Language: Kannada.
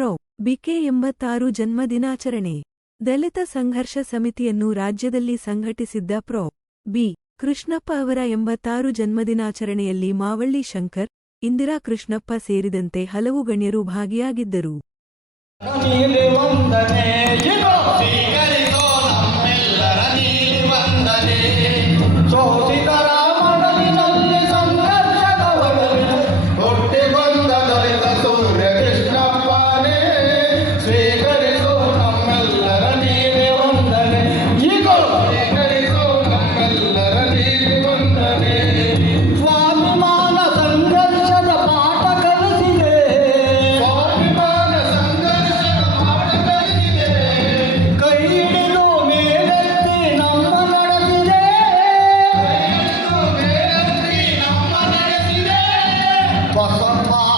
ಪ್ರೊ ಬಿಕೆ ಎಂಬತ್ತಾರು ಜನ್ಮದಿನಾಚರಣೆ. ದಲಿತ ಸಂಘರ್ಷ ಸಮಿತಿಯನ್ನು ರಾಜ್ಯದಲ್ಲಿ ಸಂಘಟಿಸಿದ್ದ ಪ್ರೊ ಬಿ, ಕೃಷ್ಣಪ್ಪ ಅವರ ಎಂಬತ್ತಾರು ಜನ್ಮದಿನಾಚರಣೆಯಲ್ಲಿ ಮಾವಳ್ಳಿ ಶಂಕರ್, ಇಂದಿರಾ ಕೃಷ್ಣಪ್ಪ ಸೇರಿದಂತೆ ಹಲವು ಗಣ್ಯರು ಭಾಗಿಯಾಗಿದ್ದರು. সর্বা